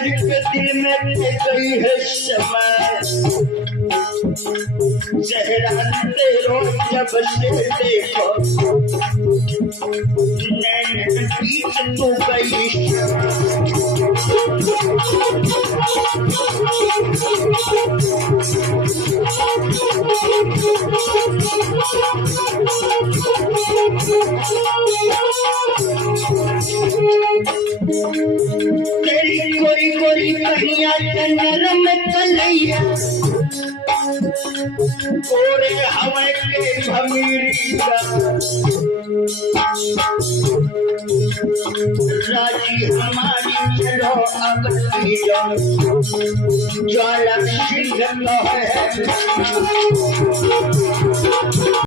करके दिल में गई है समय चेहरा तेरो जब से देखो नैन बीच तू गई तेरी गोरी गोरी कहिया नरम कलैया गोरे हवा के भमीरी राजी हमारी चलो अब ज्वाला सिंह है